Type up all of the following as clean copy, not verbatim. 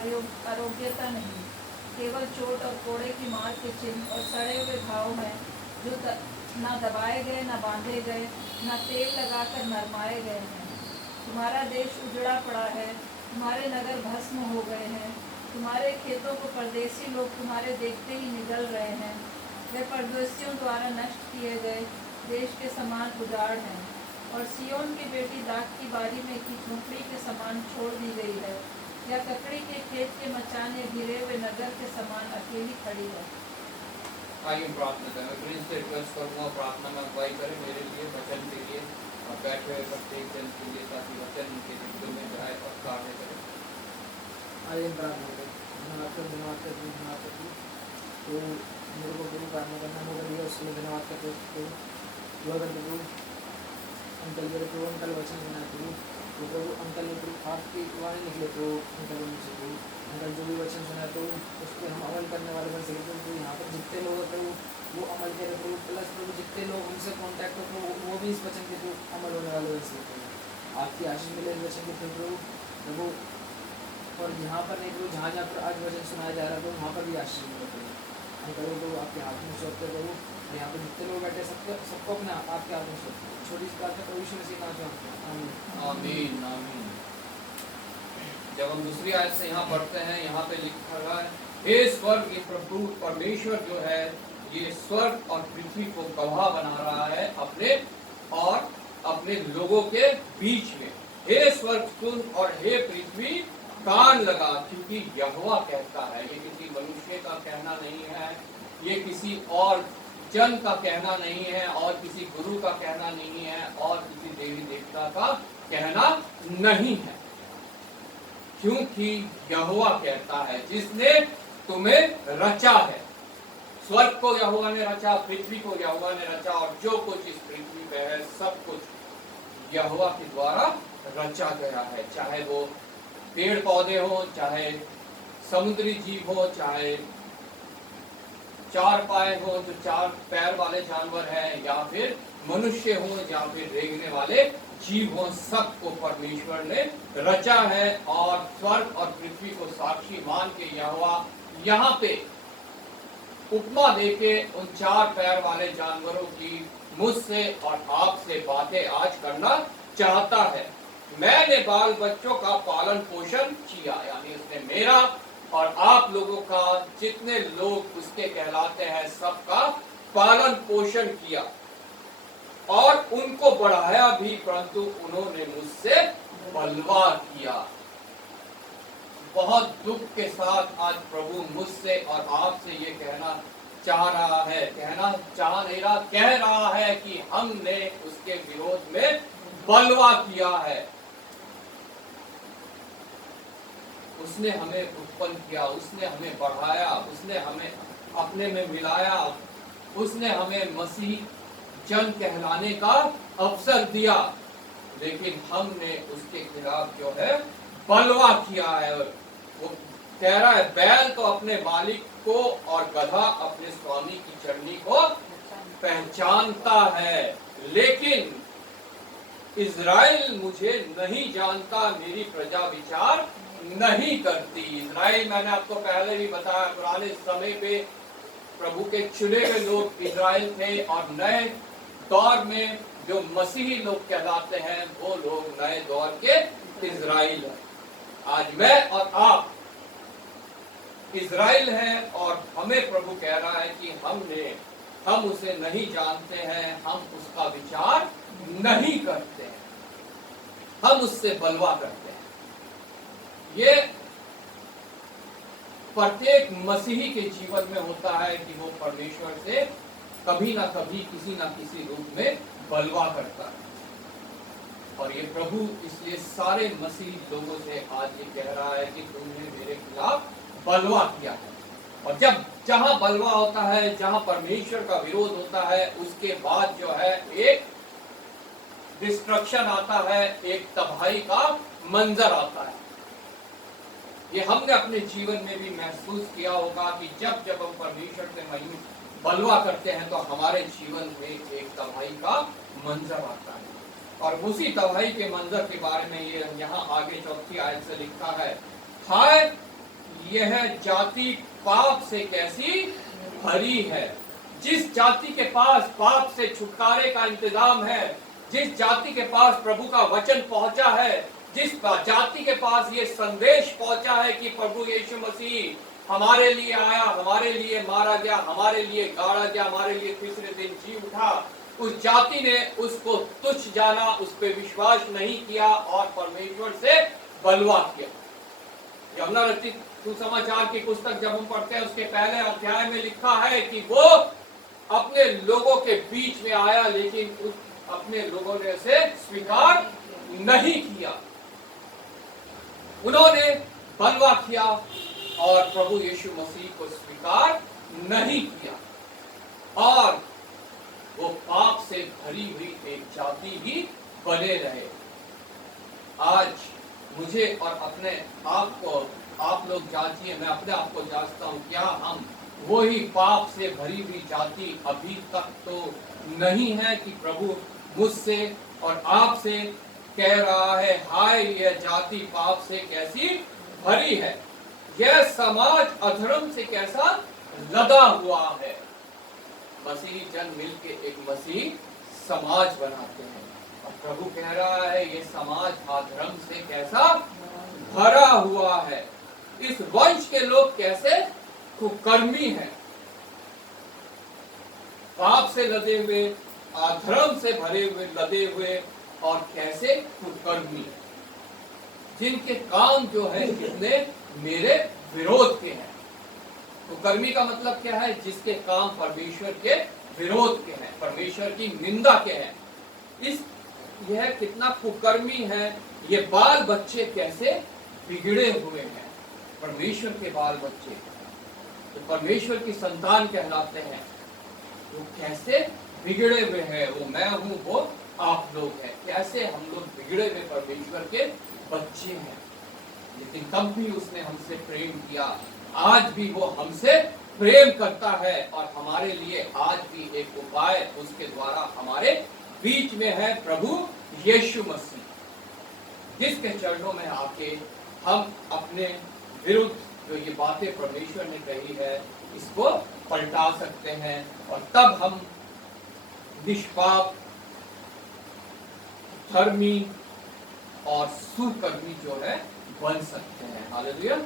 अरोग्यता नहीं, केवल चोट और कोड़े की मार के चिन्ह और सड़े हुए घाव हैं, जो न दबाए गए, न बांधे गए, न तेल लगाकर नरमाए गए हैं। तुम्हारा देश उजड़ा पड़ा है, तुम्हारे नगर भस्म हो गए हैं, तुम्हारे खेतों को परदेसी लोग तुम्हारे देखते ही निगल रहे हैं। वे परदेसियों द्वारा नष्ट किए गए देश के समान उजाड़ हैं, और सियोन की बेटी दाख की बारी में की झोंपड़ी के समान छोड़ दी गई है, या ककड़ी के खेत के मचान या घिरे हुए नगर के समान अकेली खड़ी है। आइए प्रार्थना करें। प्रिंस से रिक्वेस्ट करूँगा प्रार्थना में अगुवाई करें मेरे लिए, वचन के लिए और बैठे हुए प्रत्येक जन के लिए, ताकि वचन उनके दिलों में जाए और कार्य करे। आइए प्रार्थना करें। धन्यवाद करते तो मेरे को गुरु प्रार्थना करना होगा दिया, उसके लिए धन्यवाद करते तो जो अगर प्रभु अंकल मेरे प्रभु अंकल वचन सुना प्रभु, तो प्रभु अंकल ने प्रभु आपकी वाणी निकले तो अंकल उनसे प्रभु अंकल जो भी वचन सुना तो उस पर हम अमल करने वाले बन सके। तो यहाँ पर जितने लोग हैं प्रभु वो अमल करें प्रभु, प्लस प्रभु जितने लोग उनसे कॉन्टैक्ट हो तो वो भी इस वचन के थ्रू अमल होने वाले बन सके प्रभु। आपकी आशीष मिले इस वचन के थ्रू प्रभु। और यहाँ पर नहीं प्रभु, जहाँ जहाँ पर आज वचन सुनाया जा रहा है तो वहाँ पर भी आशीष मिले प्रभु। हम करो तो आपके हाथ में सौंपते प्रभु, और यहाँ पर जितने लोग बैठे सबको अपने आपके हाथ में सौंपते। छोटी सी प्रार्थना प्रभु यीशु मसीह नाम से आमीन आमीन आमीन। जब हम दूसरी आयत से यहाँ पढ़ते हैं, यहाँ पे लिखा हुआ है, हे स्वर्ग, ये प्रभु परमेश्वर जो है ये स्वर्ग और पृथ्वी को गवाह बना रहा है अपने और अपने लोगों के बीच में। हे स्वर्ग सुन और हे पृथ्वी कान लगा, क्योंकि यहोवा कहता है। ये किसी मनुष्य का कहना नहीं है, ये किसी और जन का कहना नहीं है, और किसी गुरु का कहना नहीं है, और किसी देवी देवता का कहना नहीं है, क्योंकि यहोवा कहता है जिसने तुम्हें रचा है। स्वर्ग को यहोवा ने रचा, पृथ्वी को यहोवा ने रचा, और जो कुछ इस पृथ्वी पे है सब कुछ यहोवा के द्वारा रचा गया है। चाहे वो पेड़ पौधे हो, चाहे समुद्री जीव हो, चाहे चार पाए हो जो चार पैर वाले जानवर हैं, या फिर मनुष्य हो, या फिर रेंगने वाले जीव हो, सबको परमेश्वर ने रचा है। और स्वर्ग और पृथ्वी को साक्षी मान के यहोवा यहाँ पे उपमा देके उन चार पैर वाले जानवरों की मुझसे और आपसे बातें आज करना चाहता है। मैंने बाल बच्चों का पालन पोषण किया, यानी उसने मेरा और आप लोगों का, जितने लोग उसके कहलाते हैं, सबका पालन पोषण किया और उनको बढ़ाया भी, परंतु उन्होंने मुझसे बलवा किया। बहुत दुख के साथ आज प्रभु मुझसे और आपसे ये कहना चाह रहा है, कहना चाह नहीं रहा, कह रहा है कि हमने उसके विरोध में बलवा किया है। उसने हमें उत्पन्न किया, उसने हमें बढ़ाया, उसने हमें अपने में मिलाया, उसने हमें मसीह जन कहलाने का अवसर दिया, लेकिन हमने उसके खिलाफ जो है बलवा किया है। वो कह रहा है, बैल तो अपने मालिक को और गधा अपने स्वामी की चरनी को पहचानता है, लेकिन इज़राइल मुझे नहीं जानता, मेरी प्रजा विचार नहीं करती। इज़राइल, मैंने आपको पहले भी बताया, पुराने समय पे प्रभु के चुने हुए लोग इज़राइल थे, और नए दौर में जो मसीही लोग कहलाते हैं वो लोग नए दौर के इज़राइल हैं। आज मैं और आप इज़राइल हैं, और हमें प्रभु कह रहा है कि हम उसे नहीं जानते हैं, हम उसका विचार नहीं करते हैं, हम उससे बलवा करते हैं। ये प्रत्येक मसीही के जीवन में होता है कि वो परमेश्वर से कभी ना कभी किसी ना किसी रूप में बलवा करता है। और ये प्रभु इसलिए सारे मसीही लोगों से आज ये कह रहा है कि तुमने मेरे खिलाफ बलवा किया है। और जब जहां बलवा होता है, जहां परमेश्वर का विरोध होता है, उसके बाद जो है एक डिस्ट्रक्शन आता है, एक तबाही का मंजर आता है। ये हमने अपने जीवन में भी महसूस किया होगा कि जब जब हम परमेश्वर से बलवा करते हैं तो हमारे जीवन में एक तबाही का मंजर आता है। और उसी तबाही के मंजर के बारे में ये यहाँ आगे चौथी आयत से लिखा है, हाय यह जाति पाप से कैसी भरी है। जिस जाति के पास पाप से छुटकारे का इंतजाम है, जिस जाति के पास प्रभु का वचन पहुंचा है, जिस जाति के पास ये संदेश पहुंचा है कि प्रभु यीशु मसीह हमारे लिए आया, हमारे लिए मारा गया, हमारे लिए गाड़ा गया, हमारे लिए तीसरे दिन जी उठा, उस जाति ने उसको तुच्छ जाना, उस पर विश्वास नहीं किया और परमेश्वर से बलवा किया। यमुना रचित सुसमाचार की पुस्तक जब हम पढ़ते हैं उसके पहले अध्याय में लिखा है कि वो अपने लोगों के बीच में आया, लेकिन उस अपने लोगों ने उसे स्वीकार नहीं किया। उन्होंने बलवा किया और प्रभु यीशु मसीह को स्वीकार नहीं किया और वो पाप से भरी हुई एक जाति ही बने रहे। आज मुझे और अपने आप को आप लोग जांचिए, मैं अपने आप को जांचता हूँ, क्या हम वही पाप से भरी हुई जाति अभी तक तो नहीं है कि प्रभु मुझसे और आपसे कह रहा है, हाय यह जाति पाप से कैसी भरी है, यह समाज अधर्म से कैसा लदा हुआ है। मसीही जन मिलके एक मसीह समाज बनाते हैं और प्रभु कह रहा है ये समाज अधर्म से कैसा भरा हुआ है। इस वंश के लोग कैसे कुकर्मी हैं, पाप से लदे हुए, अधर्म से भरे हुए, लदे हुए और कैसे कुकर्मी, जिनके काम जो है कितने मेरे विरोध के हैं। कुकर्मी का मतलब क्या है? जिसके काम परमेश्वर के विरोध के हैं, परमेश्वर की निंदा के हैं। यह कितना कुकर्मी है। ये बाल बच्चे कैसे बिगड़े हुए हैं, परमेश्वर के बाल बच्चे तो परमेश्वर की संतान कहलाते हैं, वो कैसे बिगड़े हुए हैं। वो मैं हूं, वो आप लोग हैं। कैसे हम लोग बिगड़े हुए परमेश्वर के बच्चे हैं, लेकिन तब भी उसने हमसे प्रेम किया। आज भी वो हमसे प्रेम करता है और हमारे लिए आज भी एक उपाय उसके द्वारा हमारे बीच में है, प्रभु यीशु मसीह, जिसके चरणों में आके हम अपने विरुद्ध जो ये बातें परमेश्वर ने कही है इसको पलटा सकते हैं और तब हम निष्पाप, धर्मी और सुकर्मी जो है बन सकते हैं। हालेलुया।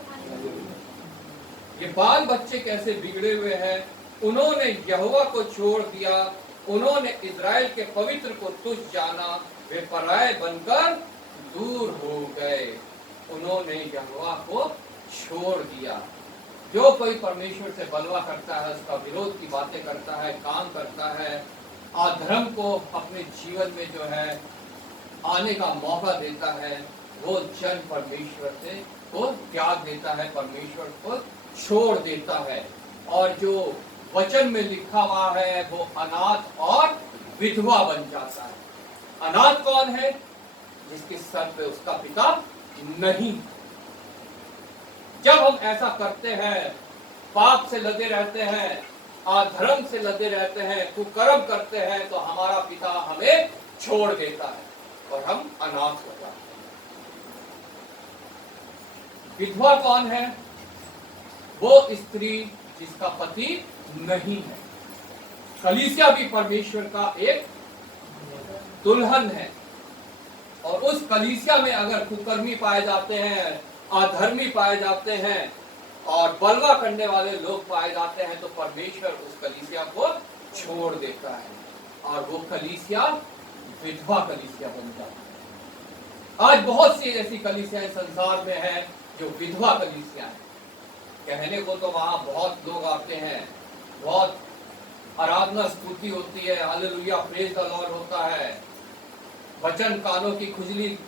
ये बाल बच्चे कैसे बिगड़े हुए हैं। उन्होंने यहोवा को छोड़ दिया, उन्होंने इज़राइल के पवित्र को तुच्छ जाना, वे पराये बनकर दूर हो गए। उन्होंने यहोवा को छोड़ दिया। जो कोई परमेश्वर से बलवा करता है, उसका विरोध की बातें करता है, काम करता है, अधर्म को अपने जीवन में जो है आने का मौका देता है, वो जन परमेश्वर से को त्याग देता है, परमेश्वर को छोड़ देता है। और जो वचन में लिखा हुआ है वो अनाथ और विधवा बन जाता है। अनाथ कौन है? जिसके सर पे उसका पिता नहीं। जब हम ऐसा करते हैं, पाप से लदे रहते हैं, अधर्म से लदे रहते हैं, कुकर्म करते हैं, तो हमारा पिता हमें छोड़ देता है और हम अनाथ हो जाते हैं। विधवा कौन है? वो स्त्री जिसका पति नहीं है। कलीसिया भी परमेश्वर का एक दुल्हन है और उस कलीसिया में अगर कुकर्मी पाए जाते हैं, अधर्मी पाए जाते हैं और बलवा करने वाले लोग पाए जाते हैं, तो परमेश्वर उस कलीसिया को छोड़ देता है और वो कलीसिया विधवा कलीसिया बन जाती है। आज बहुत सी ऐसी कलीसियाएं संसार में हैं जो विधवा कलीसिया है। कहने को तो वहां बहुत लोग आते हैं, बहुत आराधना स्तुति होती है, हालेलुया, प्रेज द लॉर्ड होता है, वचन कानों की खुजली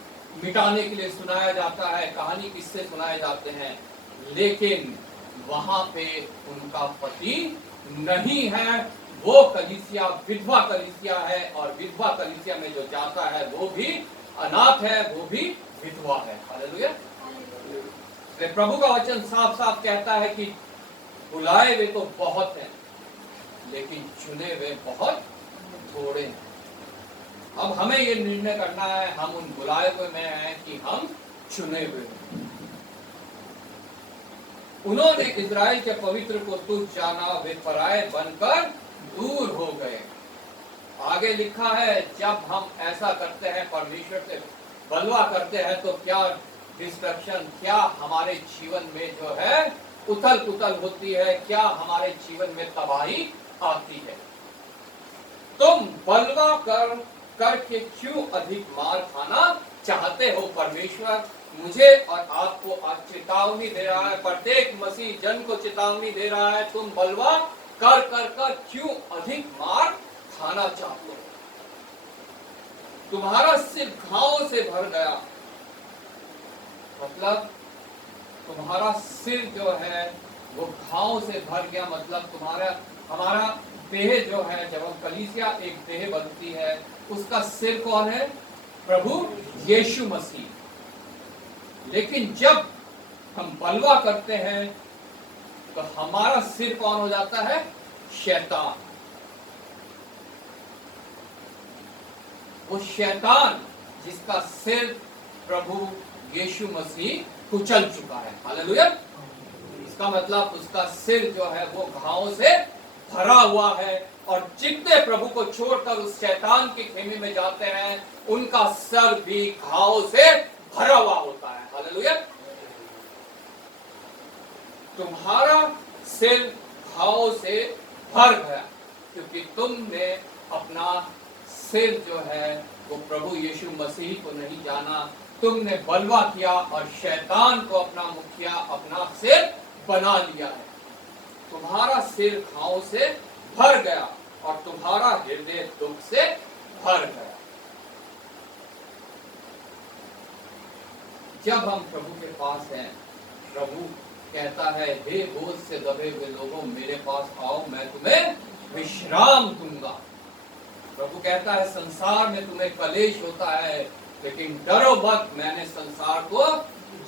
मिटाने के लिए सुनाया जाता है, कहानी किस्से सुनाए जाते हैं, लेकिन वहां पे उनका पति नहीं है। वो कलीसिया विधवा कलीसिया है और विधवा कलीसिया में जो जाता है वो भी अनाथ है, वो भी विधवा है। हालेलुया। प्रभु का वचन साफ साफ कहता है कि बुलाए हुए तो बहुत हैं, लेकिन चुने हुए बहुत थोड़े हैं। अब हमें ये निर्णय करना है, हम उन बुलाए हुए में हैं कि हम चुने हुए हैं। उन्होंने इज़राइल के पवित्र को तुच्छ जाना, वे पराये बनकर दूर हो गए। आगे लिखा है, जब हम ऐसा करते हैं, परमेश्वर से बलवा करते हैं, तो क्या डिस्ट्रक्शन, क्या हमारे जीवन में जो है उथल पुथल होती है, क्या हमारे जीवन में तबाही आती है। तुम बलवा करके क्यों अधिक मार खाना चाहते हो। परमेश्वर मुझे और आपको आज चेतावनी दे रहा है, प्रत्येक मसीह जन को चेतावनी दे रहा है, तुम बलवा कर क्यों अधिक मार खाना चाहते हो। तुम्हारा सिर घावों से भर गया, मतलब तुम्हारा सिर जो है वो घाव से भर गया, मतलब हमारा देह जो है, जब हम कलीसिया एक देह बनती है, उसका सिर कौन है, प्रभु यीशु मसीह। लेकिन जब हम बलवा करते हैं तो हमारा सिर कौन हो जाता है, शैतान। वो शैतान जिसका सिर प्रभु यीशु मसीह कुचल चुका है। हालेलुया। इसका मतलब उसका सिर जो है वो घावों से भरा हुआ है, और जितने प्रभु को छोड़कर उस शैतान के खेमे में जाते हैं, उनका सर भी घावों से भरा हुआ होता है। हालेलुया। तुम्हारा सिर घावों से भर गया क्योंकि तुमने अपना सिर जो है वो प्रभु यीशु मसीह को नहीं जाना, तुमने बलवा किया और शैतान को अपना मुखिया, अपना सिर बना लिया है। तुम्हारा सिर घाव से भर गया और तुम्हारा हृदय दुख से भर गया। जब हम प्रभु के पास हैं, प्रभु कहता है, हे बोझ से दबे हुए लोगों, मेरे पास आओ, मैं तुम्हें विश्राम दूंगा। प्रभु कहता है, संसार में तुम्हें कलेश होता है, लेकिन डरो मत, मैंने संसार को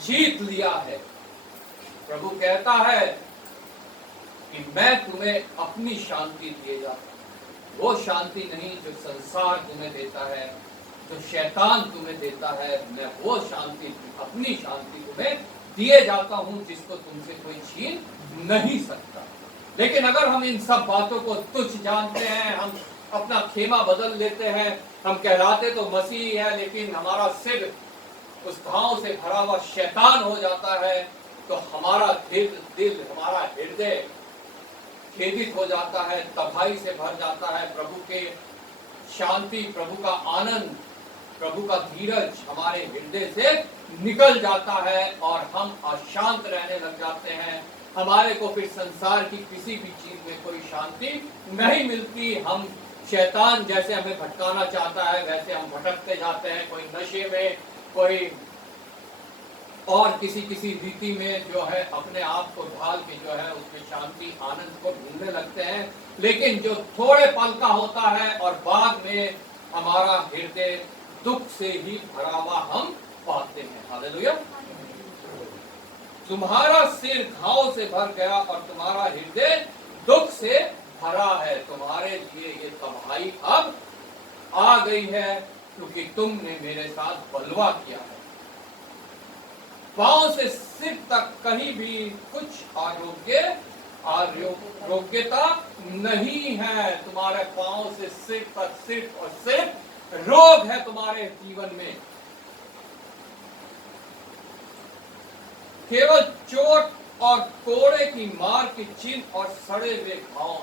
जीत लिया है। प्रभु कहता है कि मैं तुम्हें अपनी शांति दिए जाता हूं, वो शांति नहीं जो संसार तुम्हें देता है, जो शैतान तुम्हें देता है, मैं वो शांति, अपनी शांति तुम्हें दिए जाता हूं, जिसको तुमसे कोई छीन नहीं सकता। लेकिन अगर हम इन सब बातों को तुच्छ जानते हैं, हम अपना खेमा बदल लेते हैं, हम कहलाते तो मसीह है, लेकिन हमारा सिर उस घाव से भरा हुआ शैतान हो जाता है, तो हमारा दिल, हमारा हृदय खेदित हो जाता है, तबाही से भर जाता है। प्रभु के शांति, प्रभु का आनंद, प्रभु का धीरज हमारे हृदय से निकल जाता है और हम अशांत रहने लग जाते हैं। हमारे को फिर संसार की किसी भी चीज में कोई शांति नहीं मिलती। हम शैतान जैसे हमें भटकाना चाहता है, वैसे हम भटकते जाते हैं, कोई नशे में, कोई और किसी रीति में जो है अपने आप को ढाल के जो है उसमें शांति, आनंद को ढूंढने लगते हैं। लेकिन जो थोड़े पल का होता है और बाद में हमारा हृदय दुख से ही भरा हुआ हम पाते हैं। हालेलुया। तुम्हारा सिर घाव से भर गया और तुम्हारा हृदय दुख से भरा है। तुम्हारे लिए ये तबाही अब आ गई है, क्योंकि तुमने मेरे साथ बलवा किया है। पांव से सिर तक कहीं भी कुछ आरोग्यता नहीं है। तुम्हारे पांव से सिर तक सिर्फ और सिर्फ रोग है तुम्हारे जीवन में। केवल चोट और कोड़े की मार के चिन्ह और सड़े हुए घाव।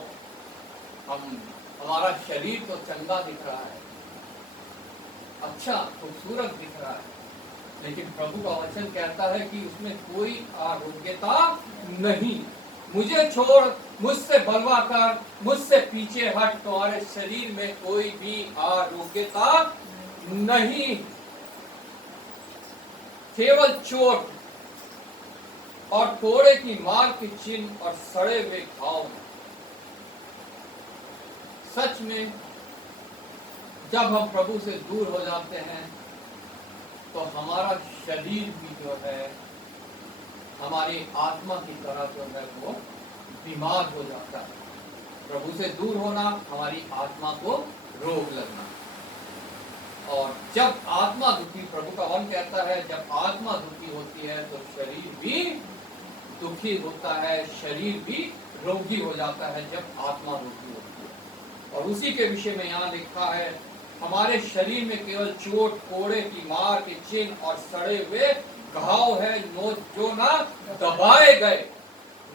हमारा शरीर तो चंगा दिख रहा है, अच्छा खूबसूरत दिख रहा है, लेकिन प्रभु का वचन कहता है कि उसमें कोई आरोग्यता नहीं। मुझे छोड़, मुझसे बलवा कर, मुझसे पीछे हट, तुम्हारे शरीर में कोई भी आरोग्यता नहीं। केवल चोट और कोड़े की मार के चिन्ह और सड़े हुए घाव। सच में जब हम प्रभु से दूर हो जाते हैं तो हमारा शरीर भी जो है हमारी आत्मा की तरह जो है वो बीमार हो जाता है। प्रभु से दूर होना, हमारी आत्मा को रोग लगना। और जब आत्मा दुखी, प्रभु का वचन कहता है, जब आत्मा दुखी होती है तो शरीर भी दुखी होता है, शरीर भी रोगी हो जाता है जब आत्मा रोगी होती है। और उसी के विषय में यहाँ लिखा है, हमारे शरीर में केवल चोट, कोड़े की मार के चिन्ह और सड़े हुए घाव है, जो ना दबाए गए,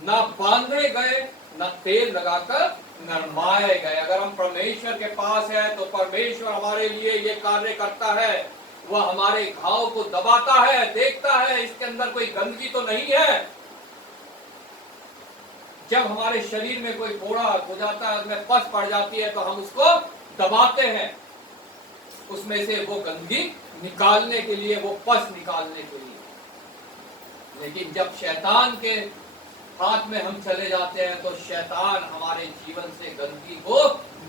ना बांधे गए, ना तेल लगाकर नरमाए गए। अगर हम परमेश्वर के पास है तो परमेश्वर हमारे लिए ये कार्य करता है, वह हमारे घाव को दबाता है, देखता है इसके अंदर कोई गंदगी तो नहीं है। जब हमारे शरीर में कोई फोड़ा हो जाता है, उसमें पस पड़ जाती है, तो हम उसको दबाते हैं, उसमें से वो गंदगी निकालने के लिए, वो पस निकालने के लिए। लेकिन जब शैतान के हाथ में हम चले जाते हैं तो शैतान हमारे जीवन से गंदगी को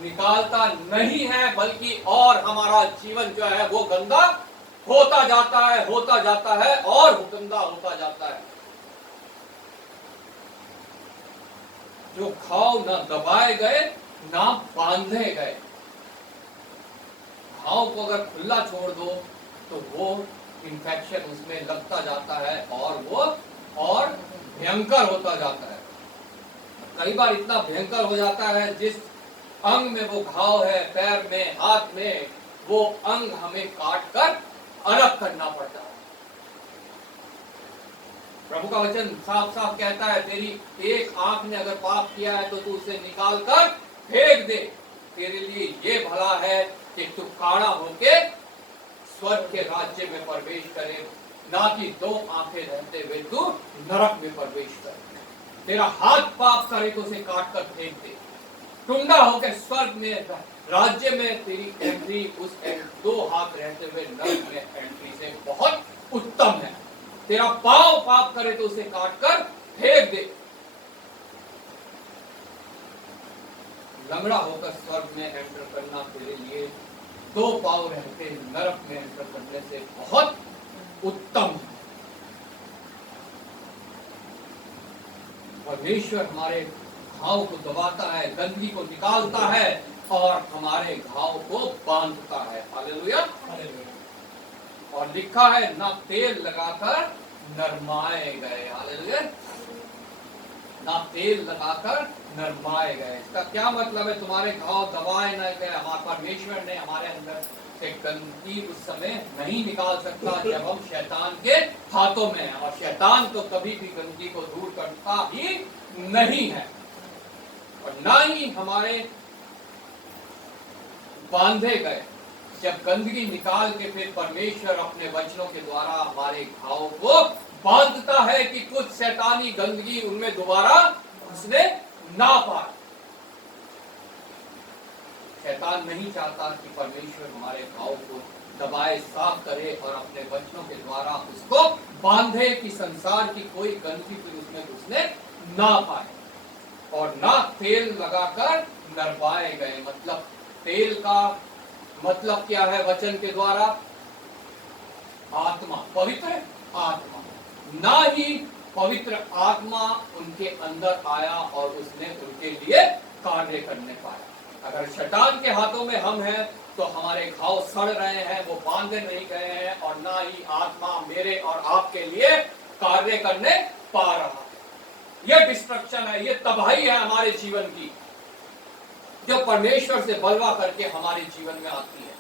निकालता नहीं है, बल्कि और हमारा जीवन जो है वो गंदा होता जाता है, होता जाता है और गंदा होता जाता है। जो घाव न दबाए गए ना बांधे गए। घाव को अगर खुला छोड़ दो तो वो इन्फेक्शन उसमें लगता जाता है और वो और भयंकर होता जाता है। कई बार इतना भयंकर हो जाता है, जिस अंग में वो घाव है, पैर में, हाथ में, वो अंग हमें काट कर अलग करना पड़ता है। प्रभु का वचन साफ साफ कहता है, तेरी एक आंख ने अगर पाप किया है तो तू उसे निकाल कर फेंक दे। तेरे लिए ये भला है कि तू काड़ा होके स्वर्ग के राज्य में प्रवेश करे, ना कि दो आंखें रहते हुए तू नरक में प्रवेश करे। तेरा हाथ पाप करे तो उसे काट कर फेंक दे। टुंडा होकर स्वर्ग में राज्य में तेरी एंट्री उस दो हाथ रहते हुए नरक में एंट्री से बहुत उत्तम है। तेरा पांव पाप करे तो उसे काट कर फेंक दे। लंगड़ा होकर स्वर्ग में एंटर करना तेरे लिए दो पांव रहते नरक में एंटर करने से बहुत उत्तम है। परमेश्वर हमारे घाव को दबाता है, गंदगी को निकालता है और हमारे घाव को बांधता है। हालेलुया। और लिखा है, ना तेल लगाकर नरमाए गए। हालेलुया। ना तेल लगाकर नरमाए गए। इसका क्या मतलब है? तुम्हारे घाव दबाए न गए। हमारे परमेश्वर ने हमारे अंदर से गंदगी उस समय नहीं निकाल सकता जब हम शैतान के हाथों में हैं, और शैतान तो कभी भी गंदगी को दूर करता ही नहीं है, और ना ही हमारे बांधे गए। जब गंदगी निकाल के फिर परमेश्वर अपने वचनों के द्वारा हमारे घाव को बांधता है कि कुछ शैतानी गंदगी उनमें दोबारा घुसने ना पाए। शैतान नहीं चाहता कि परमेश्वर हमारे घाव को दबाए, साफ करे और अपने वचनों के द्वारा उसको बांधे कि संसार की कोई गंदगी फिर उसमें घुसने ना पाए। और ना तेल लगाकर नरवाए गए। मतलब तेल का मतलब क्या है? वचन के द्वारा आत्मा, पवित्र आत्मा। ना ही पवित्र आत्मा उनके अंदर आया और उसने उनके लिए कार्य करने पाया। अगर शैतान के हाथों में हम हैं तो हमारे घाव सड़ रहे हैं, वो बांधे नहीं गए हैं, और ना ही आत्मा मेरे और आपके लिए कार्य करने पा रहा है। यह डिस्ट्रक्शन है, ये तबाही है हमारे जीवन की, जो परमेश्वर से बलवा करके हमारे जीवन में आती है।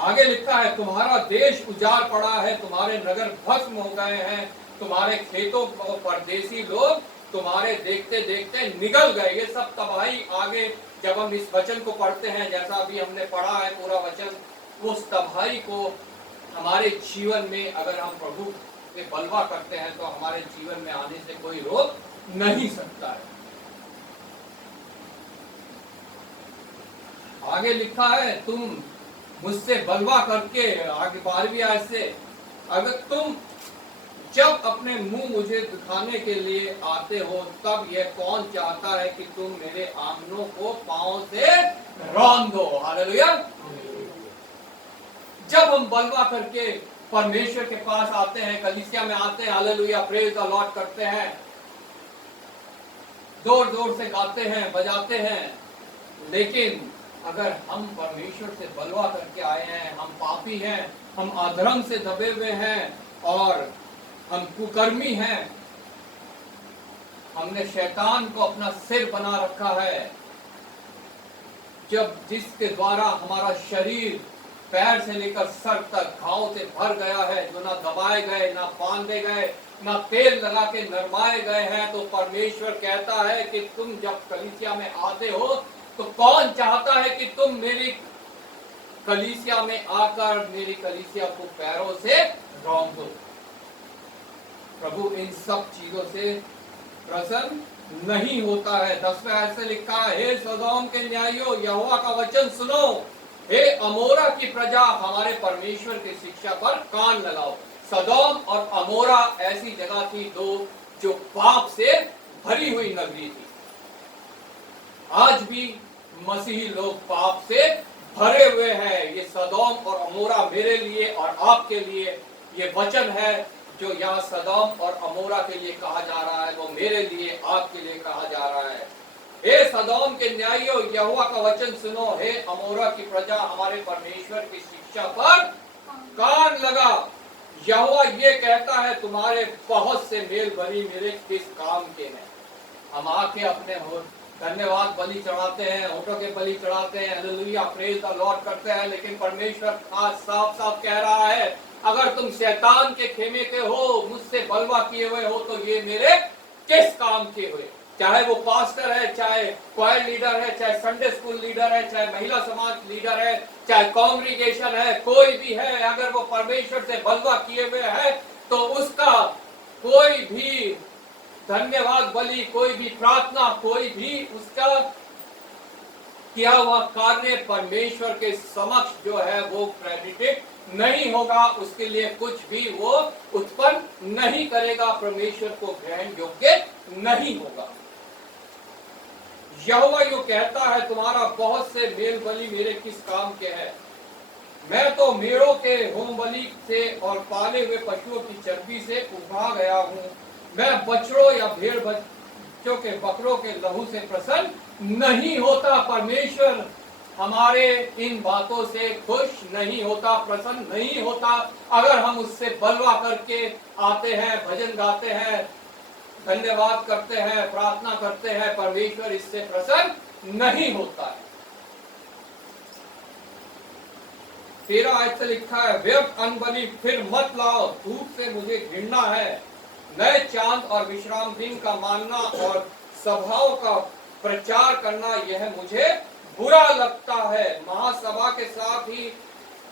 आगे लिखा है, तुम्हारा देश उजाड़ पड़ा है, तुम्हारे नगर भस्म हो गए हैं, तुम्हारे खेतों को परदेसी लोग तुम्हारे देखते देखते निगल गए। ये सब तबाही आगे जब हम इस वचन को पढ़ते हैं, जैसा अभी हमने पढ़ा है पूरा वचन, उस तबाही को हमारे जीवन में अगर हम प्रभु से बलवा करते हैं तो हमारे जीवन में आने से कोई रोक नहीं सकता है। आगे लिखा है, तुम मुझसे बलवा करके, आगे 12वीं आयत से, अगर तुम जब अपने मुंह मुझे दिखाने के लिए आते हो, तब यह कौन चाहता है कि तुम मेरे आंगनों को पांव से रौंद दो। हालेलुया। जब हम बलवा करके परमेश्वर के पास आते हैं, कलीसिया में आते हैं, हालेलुया, प्रेज द लॉर्ड करते हैं, जोर जोर से गाते हैं, बजाते हैं, लेकिन अगर हम परमेश्वर से बलवा करके आए हैं, हम पापी हैं, हम अधर्म से दबे हुए हैं, और हम कुकर्मी हैं, हमने शैतान को अपना सिर बना रखा है, जब जिसके द्वारा हमारा शरीर पैर से लेकर सर तक घाव से भर गया है, जो ना दबाए गए, ना बांधे गए, ना तेल लगा के नरमाए गए हैं। तो परमेश्वर कहता है कि तुम जब कलीसिया में आते हो तो कौन चाहता है कि तुम मेरी कलीसिया में आकर मेरी कलीसिया को पैरों से रौंद दो। प्रभु इन सब चीजों से प्रसन्न नहीं होता है। 10वें आयत से लिखा है, हे सदोम के न्यायियों, यहोवा का वचन सुनो, हे अमोरा की प्रजा, हमारे परमेश्वर की शिक्षा पर कान लगाओ। सदोम और अमोरा ऐसी जगह थी दो जो पाप से भरी हुई नगरी थी। आज भी मसीही लोग पाप से भरे हुए हैं। ये सदोम और अमोरा मेरे लिए और आपके लिए ये वचन है जो यहाँ सदोम और अमोरा के लिए कहा जा रहा है, वो मेरे लिए आपके लिए कहा जा रहा है। हे सदोम के न्यायियों, यहोवा का वचन सुनो, हे अमोरा की प्रजा, हमारे परमेश्वर की शिक्षा पर कान लगा। यहोवा ये कहता है, तुम्हारे बहुत से मेल बलि मेरे किस काम के हैं। हम आके अपने धन्यवाद बलि चढ़ाते हैं, होठों के बलि चढ़ाते हैं, हालेलुया प्रेज द लॉर्ड करते हैं, लेकिन परमेश्वर आज साफ साफ कह रहा है, अगर तुम शैतान के खेमे के हो, मुझसे बलवा किए हुए हो, तो ये मेरे किस काम के हुए। चाहे वो पास्टर है, चाहे क्वायर लीडर है, चाहे संडे स्कूल लीडर है, चाहे महिला समाज लीडर है, चाहे कांग्रीगेशन है, कोई भी है, अगर वो परमेश्वर से बलवा किए हुए है तो उसका कोई भी धन्यवाद बलि, कोई भी प्रार्थना, कोई भी उसका किया हुआ कार्य परमेश्वर के समक्ष जो है वो क्रेडिटेड नहीं होगा। उसके लिए कुछ भी वो उत्पन्न नहीं करेगा, परमेश्वर को ग्रहण योग्य नहीं होगा। यहोवा यूं कहता है, तुम्हारा बहुत से मेल बलि मेरे किस काम के हैं। मैं तो मेढ़ों के होम बलि से और पाले हुए पशुओं की चर्बी से उभा गया हूँ। मैं बछड़ों या भेड़ बच्चों के बकरों के लहू से प्रसन्न नहीं होता। परमेश्वर हमारे इन बातों से खुश नहीं होता, प्रसन्न नहीं होता। अगर हम उससे बलवा करके आते हैं, भजन गाते हैं, धन्यवाद करते हैं, प्रार्थना करते हैं, परमेश्वर इससे प्रसन्न नहीं होता है। 13 आयत से लिखा है, व्यर्थ अनबलि फिर मत लाओ, धूप से मुझे घृणा है। नए चांद और विश्राम दिन का मानना और सभाओं का प्रचार करना यह मुझे बुरा लगता है। महासभा के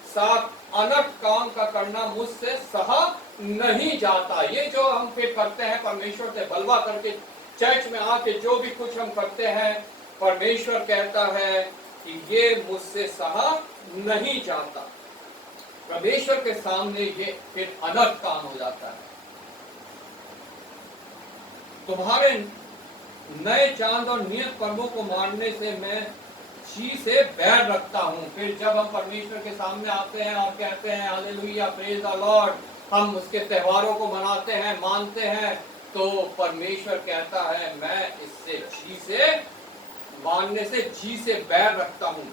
साथ अनर्थ काम का करना मुझसे सहा नहीं जाता। ये जो हम फिर करते हैं परमेश्वर से बलवा करके, चर्च में आके जो भी कुछ हम करते हैं, परमेश्वर कहता है कि ये मुझसे सहा नहीं जाता। परमेश्वर के सामने ये फिर अनर्थ काम हो जाता है। तुम्हारे नए चांद और नियत पर्वों को मानने से मैं जी से बैर रखता हूँ। फिर जब हम परमेश्वर के सामने आते हैं और कहते हैं हालेलुया प्रेज द लॉर्ड, हम उसके त्योहारों को मनाते हैं, मानते हैं, तो परमेश्वर कहता है मैं इससे जी से मानने से जी से बैर रखता हूँ।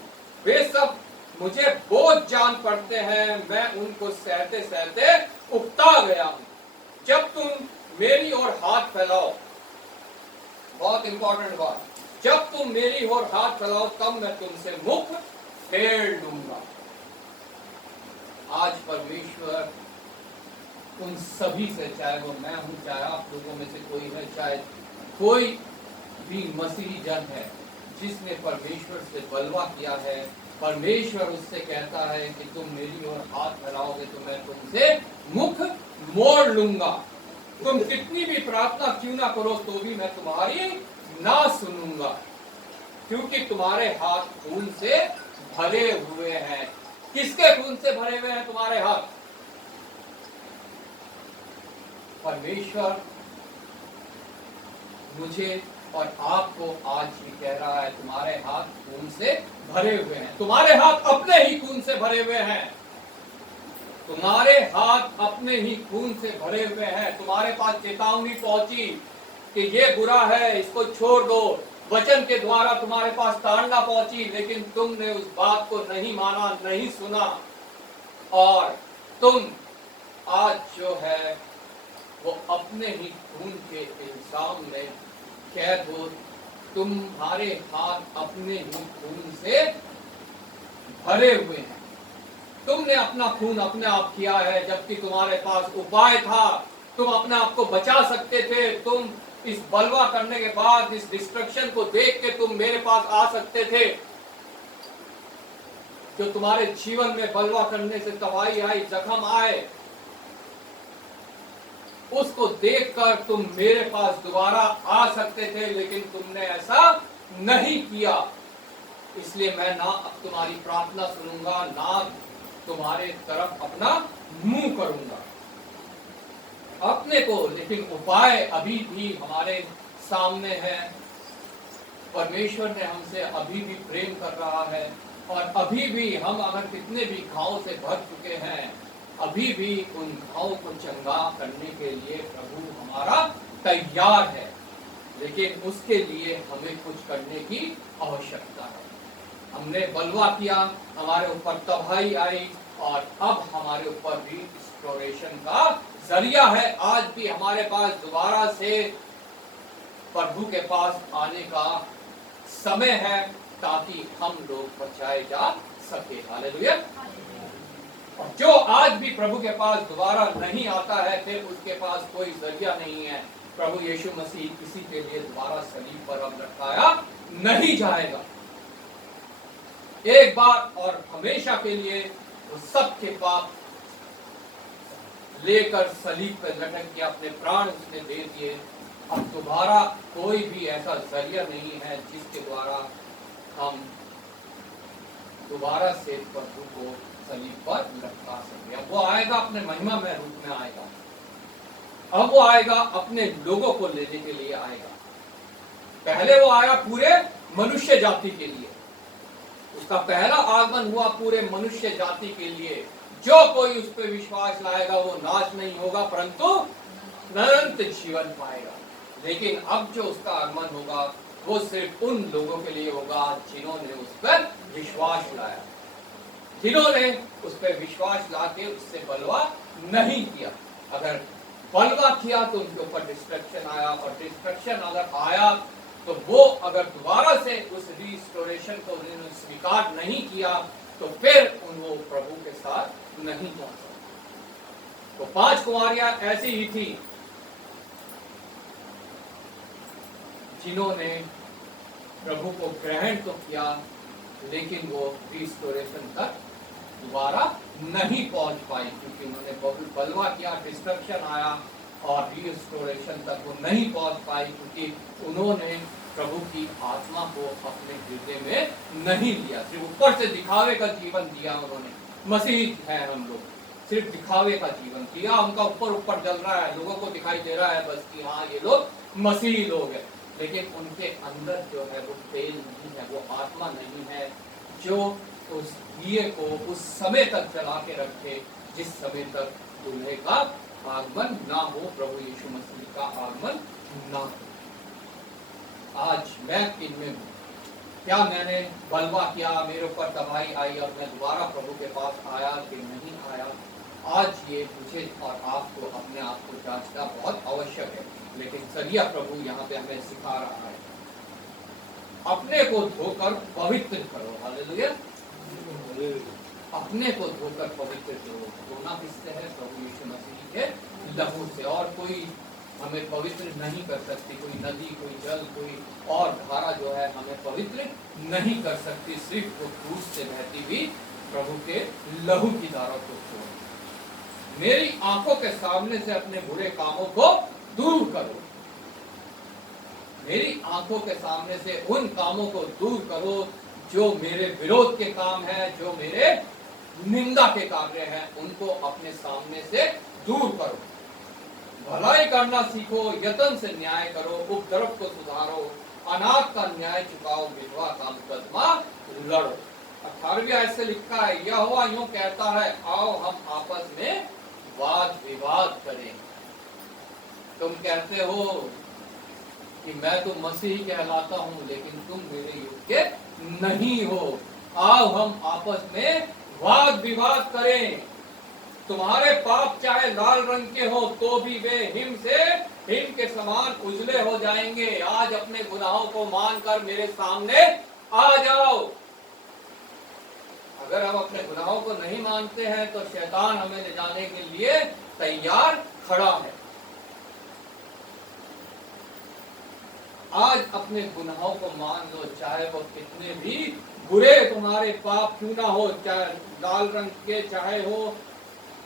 वे सब मुझे बोझ जान पड़ते हैं, मैं उनको सहते सहते उकता गया हूँ। जब तुम मेरी ओर हाथ फैलाओ, बहुत इंपॉर्टेंट बात, जब तुम मेरी ओर हाथ फैलाओ तब मैं तुमसे मुख फेर लूंगा। आज परमेश्वर उन सभी से, चाहे वो मैं हूं, चाहे आप लोगों में से कोई है, चाहे कोई भी मसीही जन है जिसने परमेश्वर से बलवा किया है, परमेश्वर उससे कहता है कि तुम मेरी ओर हाथ फैलाओगे तो मैं तुमसे मुख मोड़ लूंगा। तुम कितनी भी प्रार्थना क्यों ना करो तो भी मैं तुम्हारी ना सुनूंगा, क्योंकि तुम्हारे हाथ खून से भरे हुए हैं। किसके खून से भरे हुए हैं तुम्हारे हाथ? परमेश्वर मुझे और आपको आज भी कह रहा है, तुम्हारे हाथ खून से भरे हुए हैं। तुम्हारे हाथ अपने ही खून से भरे हुए हैं। तुम्हारे हाथ अपने ही खून से भरे हुए हैं। तुम्हारे पास चेतावनी पहुंची कि ये बुरा है, इसको छोड़ दो। वचन के द्वारा तुम्हारे पास ताड़ना पहुंची, लेकिन तुमने उस बात को नहीं माना, नहीं सुना, और तुम आज जो है वो अपने ही खून के इल्जाम में कैद हो। तुम्हारे हाथ अपने ही खून से भरे हुए हैं। तुमने अपना खून अपने आप किया है, जबकि तुम्हारे पास उपाय था। तुम अपने आप को बचा सकते थे। तुम इस बलवा करने के बाद, इस डिस्ट्रक्शन को देख के तुम मेरे पास आ सकते थे। जो तुम्हारे जीवन में बलवा करने से तबाही आई, जख्म आए, उसको देखकर तुम मेरे पास दोबारा आ सकते थे, लेकिन तुमने ऐसा नहीं किया। इसलिए मैं ना अब तुम्हारी प्रार्थना सुनूंगा, ना तुम्हारे तरफ अपना मुंह करूंगा अपने को। लेकिन उपाय अभी भी हमारे सामने है। परमेश्वर ने हमसे अभी भी प्रेम कर रहा है, और अभी भी हम अगर कितने भी घाव से भर चुके हैं, अभी भी उन घाव को चंगा करने के लिए प्रभु हमारा तैयार है। लेकिन उसके लिए हमें कुछ करने की आवश्यकता है। हमने बलवा किया, हमारे ऊपर तबाही आई, और अब हमारे ऊपर भी रिस्टोरेशन का जरिया है। आज भी हमारे पास दोबारा से प्रभु के पास आने का समय है, ताकि हम लोग बचाए जा सके। हालेलुया। और जो आज भी प्रभु के पास दोबारा नहीं आता है, फिर उसके पास कोई जरिया नहीं है। प्रभु यीशु मसीह किसी के लिए दोबारा सलीब पर अब लटकाया नहीं जाएगा। एक बार और हमेशा के लिए वो सबके पाप लेकर सलीब पर लटक के अपने प्राण उसने दे दिए। अब दोबारा कोई भी ऐसा जरिया नहीं है जिसके द्वारा हम दोबारा से प्रभु को सलीब पर लटका सके। अब वो आएगा अपने महिमा में रूप में आएगा। अब वो आएगा अपने लोगों को लेने के लिए आएगा। पहले वो आया पूरे मनुष्य जाति के लिए। उसका पहला आगमन हुआ पूरे मनुष्य जाति के लिए। जो कोई उस पर विश्वास लाएगा वो नाश नहीं होगा, परंतु अनंत जीवन पाएगा। लेकिन अब जो उसका आगमन होगा वो सिर्फ उन लोगों के लिए होगा जिन्होंने उस पर विश्वास लाया, जिन्होंने उस पर विश्वास लाके उससे बलवा नहीं किया। अगर बलवा किया तो उनके ऊपर डिस्ट्रक्शन आया, और डिस्ट्रक्शन अगर आया तो वो अगर दोबारा से उस रिस्टोरेशन को उन्होंने स्वीकार नहीं किया तो फिर उनको प्रभु के साथ नहीं जा सकते। तो 5 कुमारियां ऐसी ही थी जिन्होंने प्रभु को ग्रहण तो किया, लेकिन वो रिस्टोरेशन तक दोबारा नहीं पहुंच पाई, क्योंकि उन्होंने बलवा किया, डिस्ट्रक्शन आया, और रिस्टोरेशन तक वो नहीं पहुंच पाई, क्योंकि उन्होंने प्रभु की आत्मा को अपने हृदय में नहीं लिया। सिर्फ ऊपर से दिखावे का जीवन दिया उन्होंने। मसीह है हम लोग, सिर्फ दिखावे का जीवन दिया। उनका ऊपर ऊपर जल रहा है, लोगों को दिखाई दे रहा है बस कि हाँ ये लोग मसीही लोग हैं, लेकिन उनके अंदर जो है वो तेल नहीं है, वो आत्मा नहीं है जो उस दिए को उस समय तक जला के रखे जिस समय तक दूल्हे का आगमन ना हो, प्रभु यीशु मसीह का आगमन ना हो। आज मैं इनमें हूँ। क्या मैंने बलवा किया, मेरे ऊपर तबाही आई और मैं दोबारा प्रभु के पास आया कि नहीं आया? आज ये मुझे और आपको अपने आप को जांचना बहुत आवश्यक है। लेकिन जरिया प्रभु यहाँ पे हमें सिखा रहा है, अपने को धोकर पवित्र करो। हालेलुया। अपने को धोकर पवित्र करो। धोना किससे है? प्रभु यीशु मसीह के लहू से। और कोई हमें पवित्र नहीं कर सकती, कोई नदी, कोई जल, कोई और धारा जो है हमें पवित्र नहीं कर सकती। सिर्फ वो क्रूस से बहती हुई प्रभु के लहू की धारा को छोड़ो। मेरी आंखों के सामने से अपने बुरे कामों को दूर करो। मेरी आंखों के सामने से उन कामों को दूर करो जो मेरे विरोध के काम है, जो मेरे निंदा के कार्य हैं, उनको अपने सामने से दूर करो। भलाई करना सीखो, यत्न से न्याय करो, उपद्रव को सुधारो, अनाथ का न्याय चुकाओ, विधवा का मुकदमा लड़ो। 18वीं आयत से लिखा है, यहोवा यूं कहता है, आओ हम आपस में वाद विवाद करें। तुम कहते हो कि मैं तो मसीही कहलाता हूं, लेकिन तुम मेरे युग के नहीं हो। आओ हम आपस में वाद विवाद करें। तुम्हारे पाप चाहे लाल रंग के हो तो भी वे हिम के समान उजले हो जाएंगे। आज अपने गुनाहों को मानकर मेरे सामने आ जाओ। अगर हम अपने गुनाहों को नहीं मानते हैं तो शैतान हमें ले जाने के लिए तैयार खड़ा है। आज अपने गुनाहों को मान लो, चाहे वो कितने भी बुरे तुम्हारे पाप क्यों ना हो, चाहे लाल रंग के चाहे हो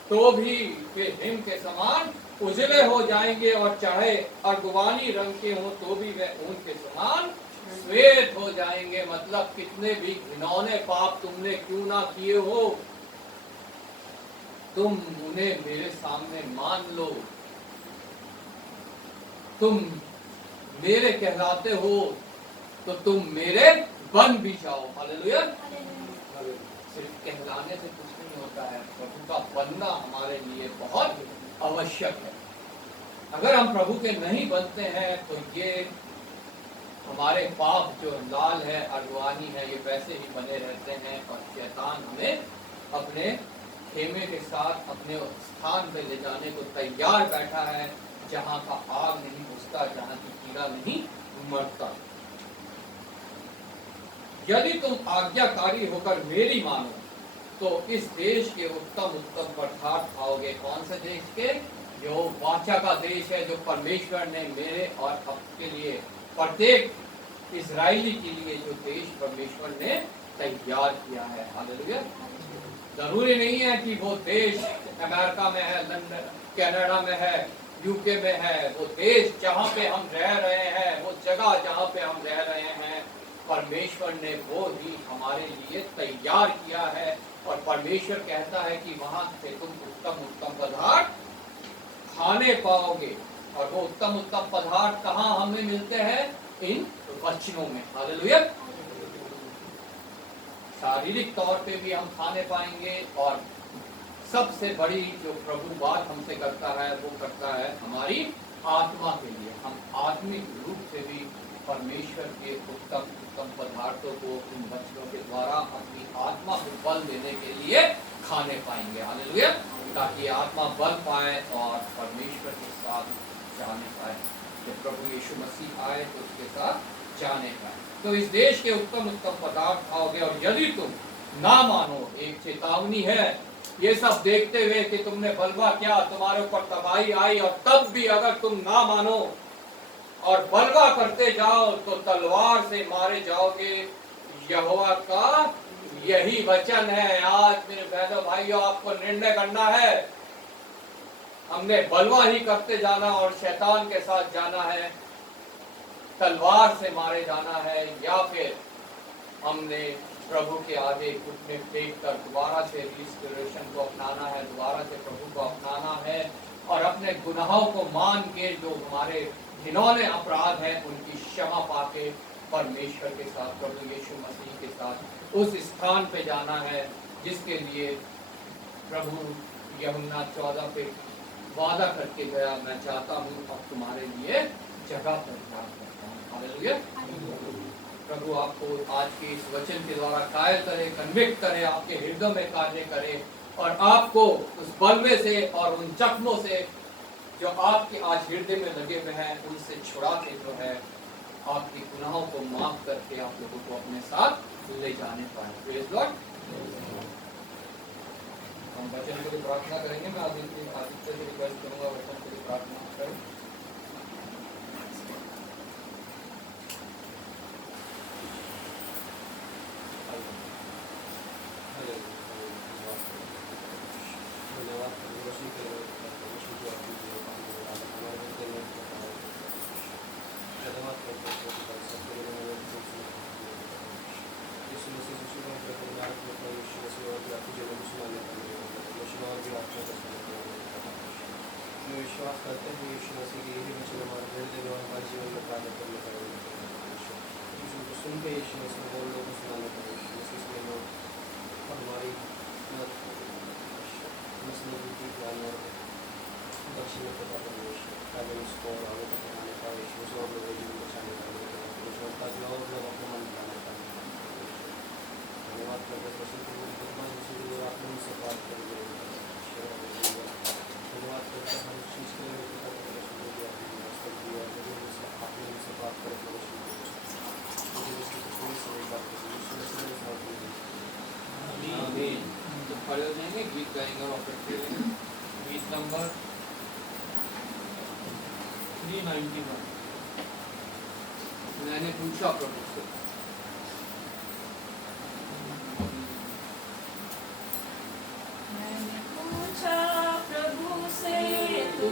तो भी वे हिम के समान उजले हो जाएंगे, और चाहे अर्गवानी रंग के हो तो भी वे ऊन के समान श्वेत हो जाएंगे। मतलब कितने भी घिनौने पाप तुमने क्यों ना किए हो, तुम उन्हें मेरे सामने मान लो। तुम मेरे कहलाते हो तो तुम मेरे बन भी जाओ। हालेलुया। सिर्फ कहलाने से कुछ नहीं होता है, प्रभु का बनना हमारे लिए बहुत आवश्यक है। अगर हम प्रभु के नहीं बनते हैं तो ये हमारे पाप जो लाल है, अर्गवानी है, ये वैसे ही बने रहते हैं, और शैतान हमें अपने खेमे के साथ अपने स्थान पे ले जाने को तैयार बैठा है, जहाँ का आग नहीं बुझता, जहाँ की कीड़ा नहीं मरता। यदि तुम आज्ञाकारी होकर मेरी मानो तो इस देश के उत्तम उत्तम पदार्थ खाओगे। कौन से देश के? जो वाचा का देश है, जो परमेश्वर ने मेरे और आपके लिए, प्रत्येक इजरायली के लिए जो देश परमेश्वर ने तैयार किया है। हालेलुया। जरूरी नहीं है कि वो देश अमेरिका में है, लंदन, कनाडा में है, यूके में है। वो देश जहाँ पे हम रह रहे हैं, वो जगह जहाँ पे हम रह रहे हैं, परमेश्वर ने वो ही हमारे लिए तैयार किया है। और परमेश्वर कहता है कि वहां से तुम उत्तम उत्तम पदार्थ खाने पाओगे। और वो उत्तम उत्तम पदार्थ कहाँ हमें मिलते हैं? इन वचनों में। हालेलुया। शारीरिक तौर पे भी हम खाने पाएंगे, और सबसे बड़ी जो प्रभु बात हमसे करता है वो करता है हमारी आत्मा के लिए। हम आत्मिक रूप से भी परमेश्वर के उत्तम उत्तम पदार्थों को इन वचनों के द्वारा अपनी आत्मा को बल देने के लिए खाने पाएंगे। हालेलुया। ताकि आत्मा बल पाए और परमेश्वर के साथ जाने पाए। जब प्रभु यीशु मसीह आए तो उसके साथ जाने पाए। तो इस देश के उत्तम उत्तम पदार्थ खाओगे, और यदि तुम ना मानो, एक चेतावनी है, ये सब देखते हुए कि तुमने बलवा क्या, तुम्हारे ऊपर तबाही आई, और तब भी अगर तुम ना मानो और बलवा करते जाओ तो तलवार से मारे जाओगे। यहोवा का यही वचन है। आज मेरे बहनों भाइयों, आपको निर्णय करना है। हमने बलवा ही करते जाना और शैतान के साथ जाना है, तलवार से मारे जाना है, या फिर हमने प्रभु के आगे घुटने टेक कर दोबारा से रिस्टोरेशन को अपनाना है, दोबारा से प्रभु को अपनाना है, और अपने गुनाहों को मान के जो हमारे घिनौने अपराध हैं उनकी क्षमा पाके परमेश्वर के साथ, प्रभु यीशु मसीह के साथ उस स्थान पे जाना है जिसके लिए प्रभु यूहन्ना 14 पे वादा करके गया, मैं चाहता हूँ अब तुम्हारे लिए जगह तैयार करता हूँ। हालेलुया। प्रभु आपको आज के इस वचन के द्वारा कायल करे, कन्विक्ट करे, आपके हृदय में कार्य करे, और आपको उस बलवे से और उन जख्मों से जो आपके आज हृदय में लगे हुए हैं उनसे छुड़ा के जो है आपके गुनाहों को माफ करके आप लोगों को अपने साथ ले जाने पाए। Praise Lord. हम वचन के लिए प्रार्थना करेंगे। मैं आदित्य से रिक्वेस्ट करूंगा वचन के लिए प्रार्थना करें। विश्वास करते हैं यीशु मसीह की यही वचन हमारे हृदय में हमारे जीवन में कार्य करने का को सुन के यीशु मसीह को लोगों को सुनाने का यीशु मसीह में लोग हमारी मसीह ज्ञान और दक्षिण में पता करने उसको और आगे तक बनाने का यीशु मसीह और लोगों जीवन बचाने का ताकि और लोग अपने मन बनाने का धन्यवाद करते हैं। आत्मा से बात करेंगे धन्यवाद करते हैं हम इस चीज़ के लिए पिता का दर्शन हो गया आपने वास्तव दिया मुझे उनसे आपने उनसे बात कर मुझे उसकी थोड़ी सी एक बात करी उसमें से बात हुई आमीन। तो खड़े हो जाएंगे, गीत गाएंगे और ऑफर करेंगे। गीत नंबर 391। मैंने पूछा प्रभु से। मैंने पूछा प्रभु से तू